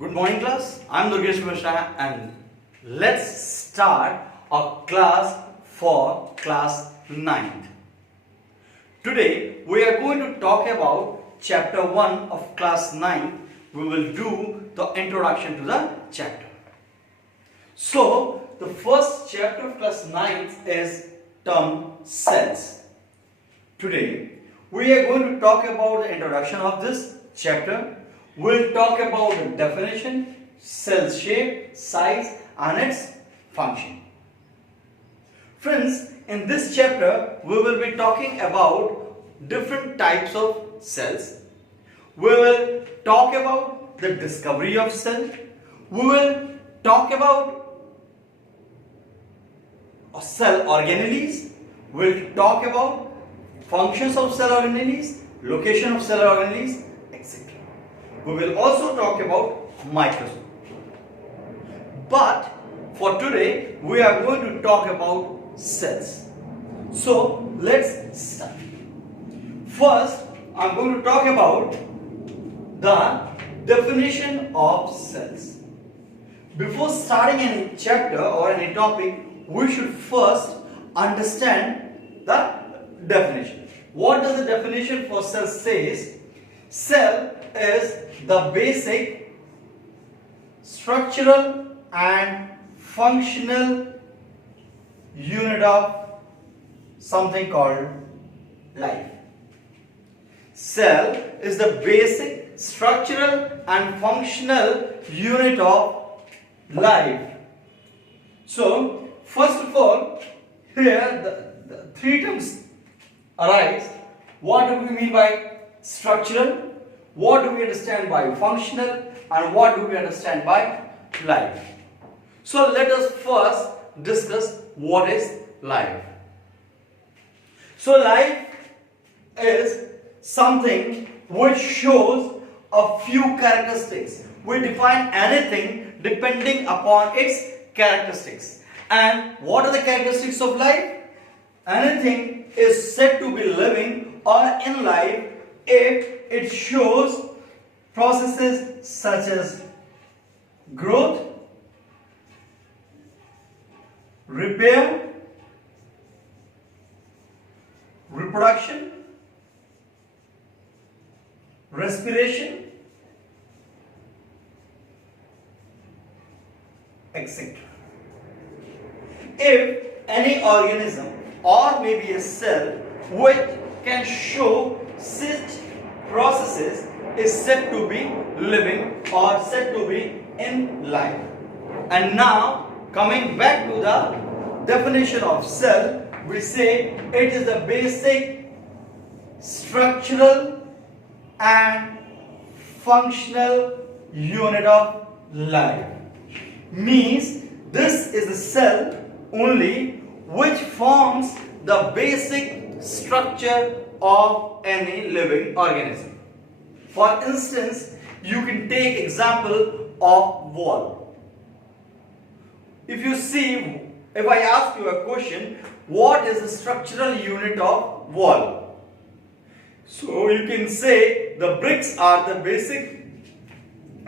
Good morning class, I am Durgesh Mishra and let's start our class for class 9th. Today we are going to talk about chapter 1 of class 9. We will do the introduction to the chapter. So the first chapter of class 9 is term cells. Today we are going to talk about the introduction of this chapter. We'll talk about the definition, cell shape, size and its function. Friends, in this chapter we will be talking about different types of cells. We will talk about the discovery of cell. We will talk about cell organelles. We'll talk about functions of cell organelles, location of cell organelles, etc. We will also talk about microscope. But for today, we are going to talk about cells. So let's start. First, I am going to talk about the definition of cells. Before starting any chapter or any topic, we should first understand the definition. What does the definition for cell says? Cell is the basic structural and functional unit of something called life. Cell is the basic structural and functional unit of life. So, first of all, here the three terms arise. What do we mean by structural? What do we understand by functional? And what do we understand by life? So let us first discuss what is life. So life is something which shows a few characteristics. We define anything depending upon its characteristics. And what are the characteristics of life? Anything is said to be living or in life if it shows processes such as growth, repair, reproduction, respiration, etc. If any organism or maybe a cell which can show such processes is said to be living or said to be in life. And now coming back to the definition of cell, we say it is the basic structural and functional unit of life. Means this is the cell only which forms the basic structure of any living organism. For instance, you can take example of wall. If you see, if I ask you a question, what is the structural unit of wall? So you can say the bricks are the basic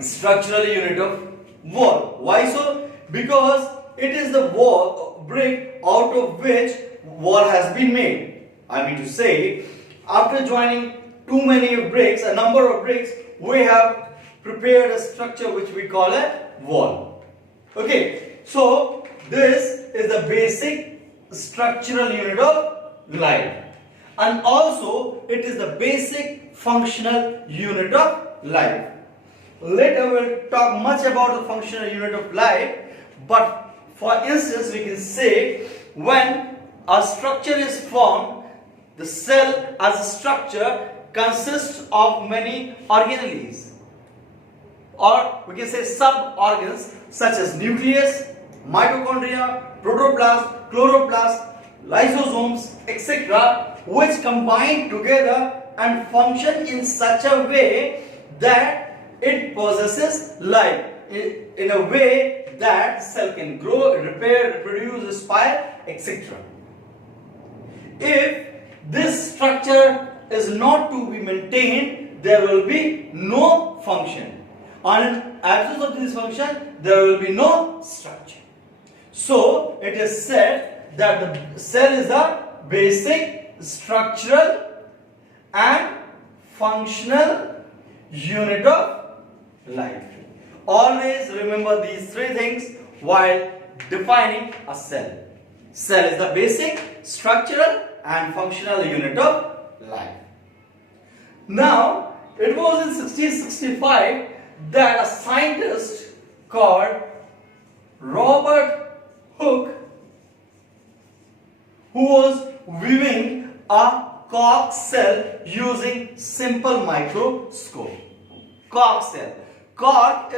structural unit of wall. Why so? Because it is the wall brick out of which wall has been made. I mean to say, after joining too many bricks, a number of bricks, we have prepared a structure which we call a wall. Okay, so this is the basic structural unit of life. And also it is the basic functional unit of life. Later we will talk much about the functional unit of life, but for instance we can say when a structure is formed, the cell as a structure consists of many organelles, or we can say sub-organs such as nucleus, mitochondria, protoplast, chloroplast, lysosomes, etc., which combine together and function in such a way that it possesses life, in a way that cell can grow, repair, reproduce, respire, etc. If this structure is not to be maintained, there will be no function. and in absence of this function, there will be no structure. So, it is said that the cell is a basic structural and functional unit of life. Always remember these three things while defining a cell. Cell is the basic, structural and functional unit of life. Now, it was in 1665 that a scientist called Robert Hooke, who was viewing a cork cell using simple microscope. Cork cell. Cork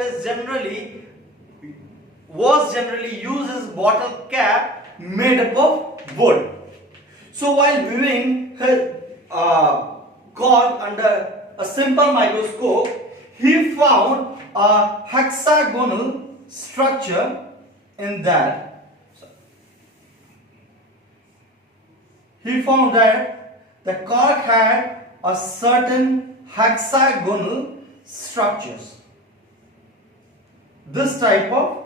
was generally used as bottle cap made up of wood. So while viewing his cork under a simple microscope, he found a hexagonal structure in that. He found that the cork had a certain hexagonal structures. This type of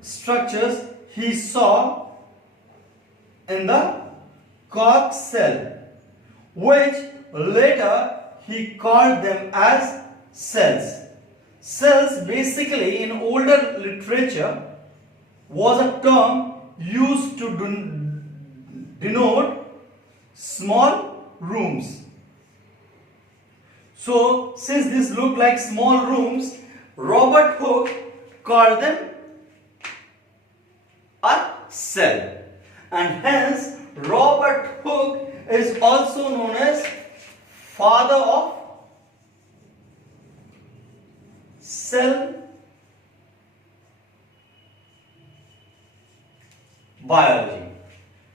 structures he saw in the cork cell, which later he called them as cells. Cells basically in older literature was a term used to denote small rooms. So since this looked like small rooms, Robert Hooke called them a cell, and hence Robert Hooke is also known as father of cell biology.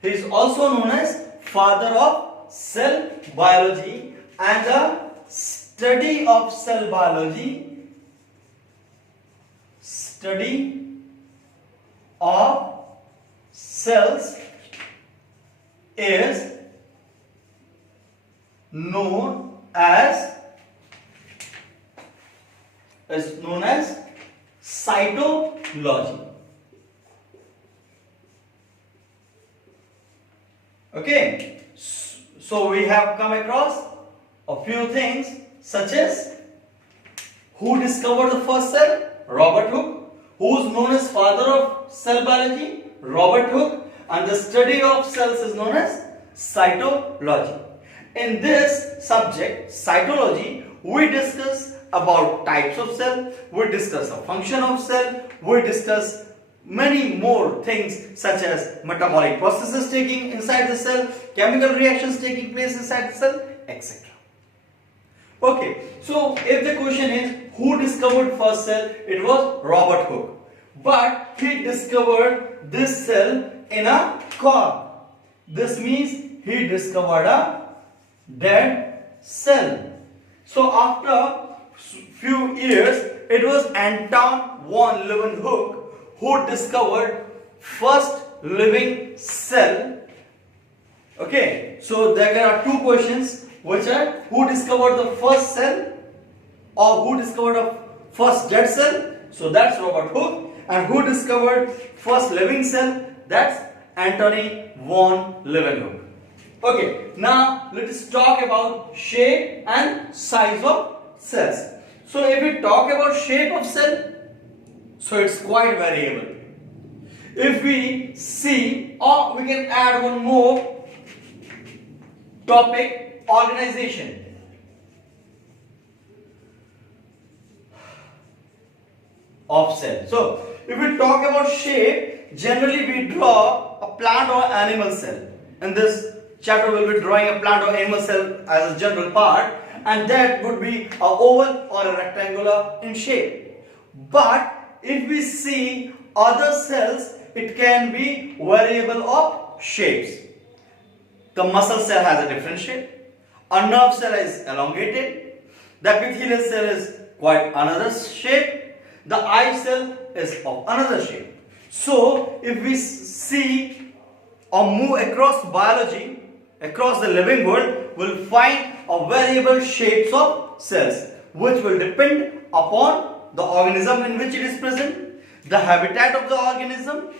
He is also known as father of cell biology, and the study of cell biology, study of cells is known as cytology. Okay, so we have come across a few things such as who discovered the first cell? Robert Hooke. Who is known as father of cell biology? Robert Hooke. And the study of cells is known as cytology. In this subject, cytology, we discuss about types of cell, we discuss the function of cell, we discuss many more things such as metabolic processes taking inside the cell, chemical reactions taking place inside the cell, etc. Okay, so if the question is who discovered first cell, it was Robert Hooke. But he discovered this cell in a cork. This means he discovered a dead cell. So after few years, it was Anton von Leeuwenhoek who discovered first living cell. Okay, so there are two questions, which are who discovered the first cell or who discovered the first dead cell? So that's Robert Hooke. And who discovered first living cell? That's Anton von Leeuwenhoek. Okay, now let us talk about shape and size of cells. So if we talk about shape of cell, so it's quite variable. If we see, or we can add one more topic, organization. Of cell. So if we talk about shape, generally we draw a plant or animal cell. In this chapter we will be drawing a plant or animal cell as a general part, and that would be a oval or a rectangular in shape. But if we see other cells, it can be variable of shapes. The muscle cell has a different shape. A nerve cell is elongated. The epithelial cell is quite another shape. The eye cell is of another shape. So if we see or move across biology, across the living world, we'll find a variable shapes of cells, which will depend upon the organism in which it is present, the habitat of the organism,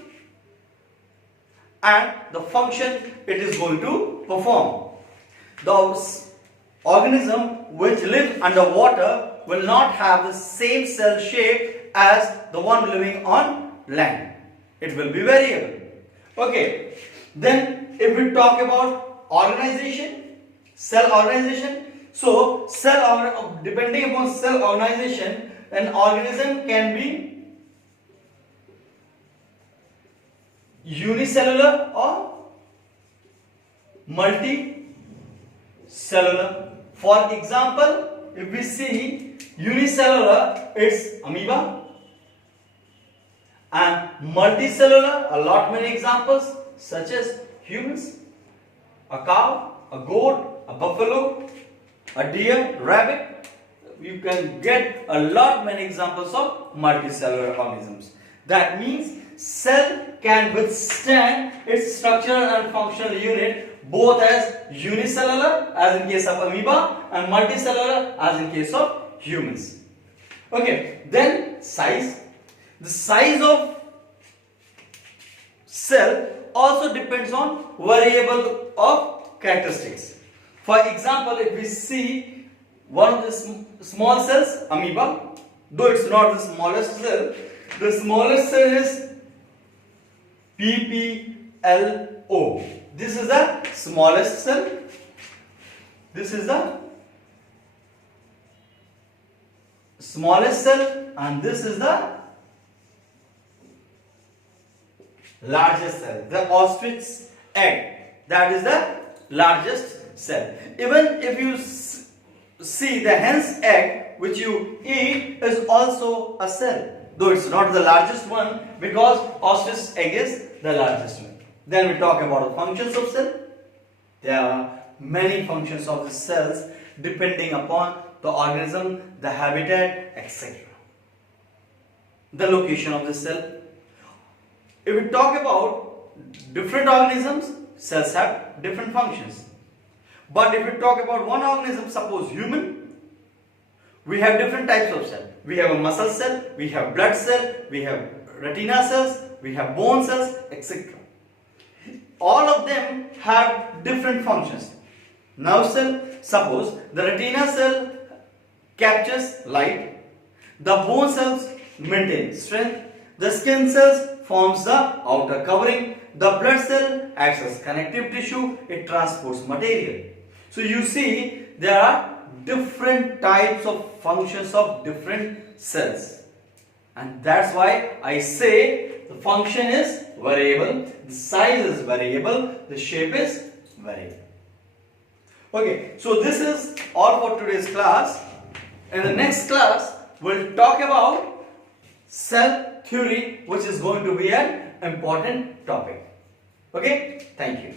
and the function it is going to perform. The organism which lives underwater will not have the same cell shape as the one living on land. It will be variable. Okay, then if we talk about organization, cell organization, so depending upon cell organization, an organism can be unicellular or multicellular. For example, if we see unicellular, it's amoeba, and multicellular, a lot many examples such as humans, a cow, a goat, a buffalo, a deer, rabbit. You can get a lot many examples of multicellular organisms. That means cell can withstand its structural and functional unit both as unicellular as in case of amoeba and multicellular as in case of humans. Okay, then size. The size of cell also depends on variable of characteristics. For example, if we see one of the small cells, amoeba, though it's not the smallest cell, the smallest cell is PPLO. This is the smallest cell. This is the smallest cell, and this is the largest cell. The ostrich egg, that is the largest cell. Even if you see the hen's egg which you eat is also a cell, though it's not the largest one because ostrich egg is the largest one. Then we talk about the functions of cell. There are many functions of the cells depending upon the organism, the habitat, etc. The location of the cell. If we talk about different organisms, cells have different functions. But if we talk about one organism, suppose human, we have different types of cells. We have a muscle cell, we have blood cell, we have retina cells, we have bone cells, etc. All of them have different functions. Nerve cell, suppose the retina cell captures light, the bone cells maintain strength, the skin cells forms the outer covering, the blood cell acts as connective tissue, it transports material. So you see there are different types of functions of different cells, and that's why I say the function is variable, the size is variable, the shape is variable. Okay, so this is all for today's class. In the next class we'll talk about cell theory, which is going to be an important topic. Okay, thank you.